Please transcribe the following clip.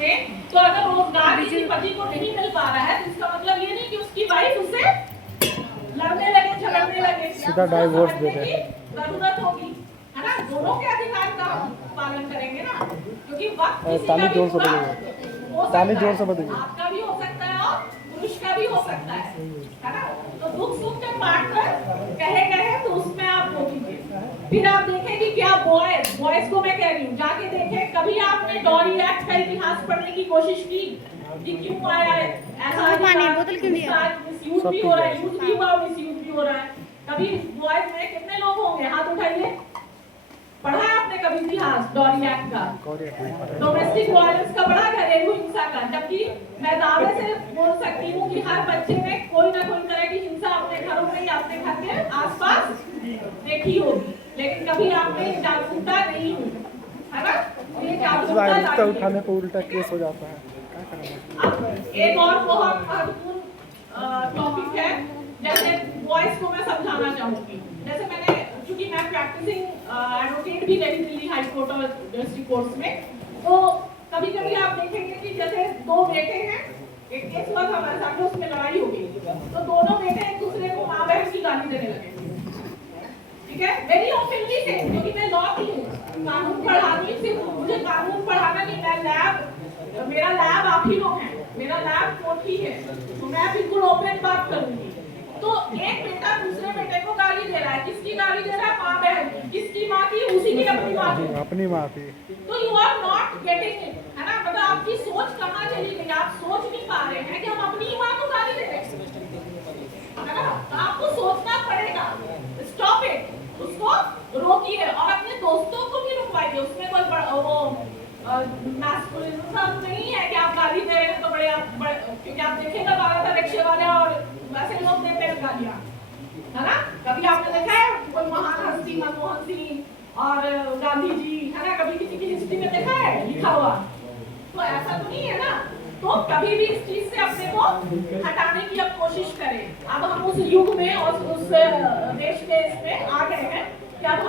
में, तो अगर रोजगार किसी पति को नहीं मिल पा रहा है तो इसका मतलब ये नहीं कि उसकी वाइफ उससे लड़ने लगे, झगड़ने लगे, सीधा डाइवोर्स दे दे। जरूरत होगी, है ना। दोनों के अधिकार का हम पालन करेंगे ना, क्योंकि वक्त किसी ताली का भी जोर से पूरा बोलिए। हो ताली सकता जोर से है, बोलिए। आपका भी हो सकता है और पुरुष का भी हो सकता है ना। तो दुख सुख जब पार्टनर कहे तो उसमें आप रोकिए। फिर आप देखें कि क्या बॉयज को मैं कह रही हूँ, जाके देखें, कभी आपने डॉरी एक्ट का इतिहास पढ़ने की कोशिश की कि क्यों आया है ऐसा, पानी बोतल क्यों दिया, मिसयूज भी हो रहा है, यूज भी हुआ, मिसयूज भी हो रहा है। कभी बॉयज में कितने लोग होंगे, हाथ उठाइए। पढ़ा है आपने कभी इतिहास डॉरी एक्ट का, डोमेस्टिक वायलेंस का पढ़ा, घरेलू हिंसा का? जबकि मैं दावे से बोल सकती हूँ कि हर बच्चे ने कोई ना कोई तरह की हिंसा अपने घरों में या अपने घर के आसपास देखी होगी, लेकिन कभी आपने जागरूकता नहीं हुई, है ना। ये जागरूकता उठाने पर उल्टा केस हो जाता है। अब एक और बहुत महत्वपूर्ण टॉपिक है, जैसे बॉयज को मैं समझाना चाहूंगी। जैसे मैंने, क्योंकि मैं प्रैक्टिसिंग एडवोकेट भी रही दिल्ली हाई कोर्ट और डिस्ट्रिक्ट कोर्ट्स में, तो कभी कभी आप देखेंगे कि जैसे दो बेटे हैं, एक केस हुआ था हमारे सामने, उसमें लड़ाई हो गई, तो दोनों बेटे एक दूसरे को माँ बहन की गाली देने लगे, ठीक है, वेरी ओपनली से, क्योंकि मैं लॉ की हूँ, कानून पढ़ानी, सिर्फ मुझे कानून पढ़ाना नहीं, मैं लैब, मेरा लैब आप ही लोग हैं, मेरा लैब कोर्ट ही है, तो मैं बिल्कुल ओपन बात करूंगी। तो एक बेटा दूसरे बेटे को गाली दे रहा है, किसकी गाली दे रहा है? माँ बहन। किसकी माँ की? उसी की अपनी माँ की। अपनी माँ की। तो you are not getting it, है ना। मतलब आपकी सोच कहाँ चली गई, आप सोच नहीं पा रहे हैं कि हम अपनी माँ को गाली दे रहे हैं, है ना। तो आपको सोचना पड़ेगा, स्टॉप इट, उसको रोकिए और अपने दोस्तों को भी रुकवाइए। उसमें कोई वो मैस्कुलिनिज्म नहीं है कि आप गाली दे रहे हैं तो बड़े, क्योंकि आप देखेंगे ज्यादातर रिक्शे वाले और वैसे लोग देते हैं गालियां, है ना। कभी आपने देखा है कोई महान हस्ती, मनमोहन सिंह और गांधी जी, है ना, कभी किसी की हिस्ट्री में देखा है लिखा हुआ? तो ऐसा तो नहीं है ना। तो कभी भी इस चीज से अपने को हटाने की अब कोशिश करें। अब हम उस युग में और उस देश के इसमें आ गए हैं कि अब